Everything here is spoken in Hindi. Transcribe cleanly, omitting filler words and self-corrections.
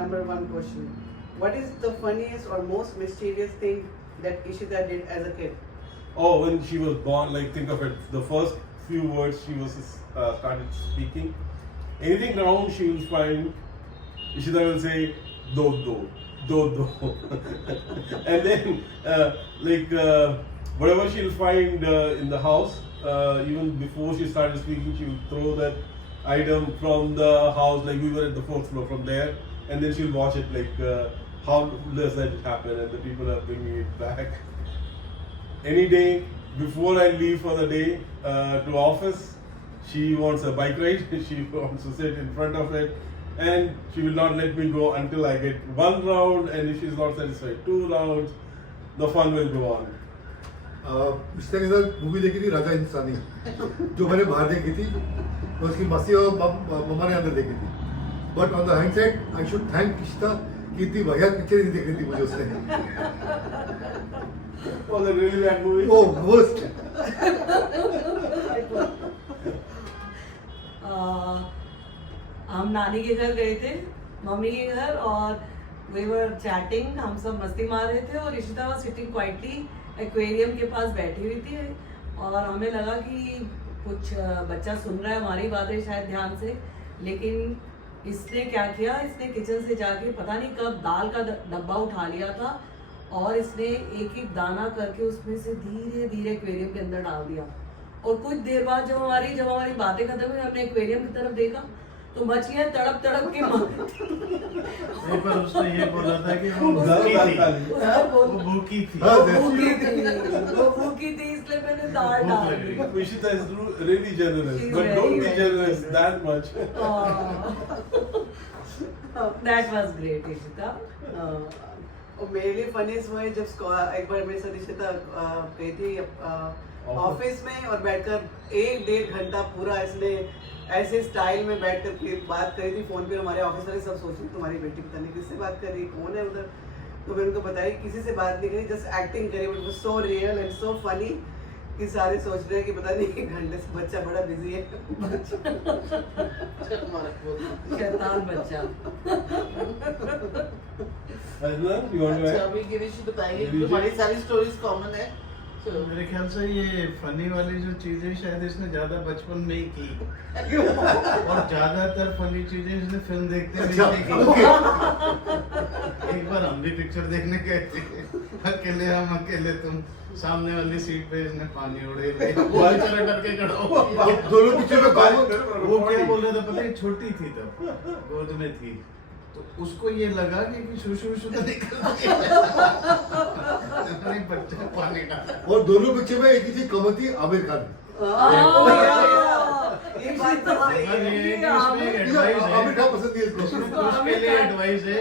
number one question. What is the funniest or most mischievous thing that Ishita did as a kid? Oh, when she was born, like think of it, the first few words she was started speaking. Anything wrong, she will find. Ishita will say, do do, do do, and then whatever she'll find in the house, even before she started speaking, she will throw that item from the house. Like we were at the fourth floor, from there, and then she'll watch it. Like how does that happen, and the people are bringing it back. Any day before I leave for the day to office, she wants a bike ride. She wants to sit in front of it, and she will not let me go until I get one round. And if she's not satisfied, 2 rounds, the fun will go on. पिछले के साथ मूवी देखी थी राजा इंसानी, जो मैंने बाहर देखी थी, उसकी मस्ती और मम्मा ने अंदर देखी थी. But on the hand side I should thank Ishita कि इतनी बढ़िया पिक्चर नहीं देख रही थी मुझे उसने. Oh, the really bad movie. Oh, worst. हम नानी के घर गए थे, मम्मी के घर, और we were chatting, हम सब मस्ती मार रहे थे और Ishita was sitting quietly aquarium के पास बैठी हुई थी और हमें लगा कि कुछ बच्चा सुन रहा है हमारी बातें शायद ध्यान से, लेकिन इसने क्या किया, इसने किचन से जाके पता नहीं कब दाल का डब्बा उठा लिया था और इसने एक एक दाना करके उसमें से धीरे धीरे एक्वेरियम के अंदर डाल दिया. और कुछ देर बाद जब हमारी बातें खत्म हुई, हमने एक्वेरियम की तरफ देखा तो मछलियां तड़प तड़प के एक बार उसने ये बोला था कि वो भूखी थी इसलिए मैंने दाल डाल दी. Ishita is really generous, but don't be generous that much. That was great, Ishita. और मेरे लिए फनीस्ट वो है जब एक बार मेरे साथ इशिता गई थी ऑफिस में और बैठकर 1-1.5 घंटा पूरा इसने ऐसे स्टाइल में बैठ कर बात करी थी फोन पे. हमारे ऑफिस वाले सब सोच रहे तुम्हारी बेटी पता नहीं किससे बात कर रही, कौन है उधर. तो मैंने उनको बताया किसी से बात नहीं करी, जस्ट एक्टिंग करी, बट वो so real and so funny कि सारे सोच रहे हैं कि पता नहीं 1 घंटे से बच्चा बड़ा बिजी है. शैतान बच्चा. अच्छा अभी गिरीश बताएंगे, हमारी सारी स्टोरीज कॉमन है. मेरे ख्याल से ये फनी वाली जो चीजें शायद इसने ज्यादा बचपन में ही की और ज्यादातर फनी चीजें इसने फिल्म देखते हुए की. एक बार हम भी पिक्चर देखने गए थे, अकेले तुम, सामने वाली सीट पे इसने पानी उड़े बेचारा डर के खड़ा हो. दोनों पिक्चर में वो क्या बोल रहा था पता है, छोटी थी तब, गोद में थी, तो उसको ये लगा कि शू तो निकल बच्चा पानी डाला. और दोनों पिक्चर में एक ही चीज कॉमन थी, आमिर खान. ये बात तो इसमें एडवाइस है, आमिर खान पसंद है इसको. उसके लिए एडवाइस है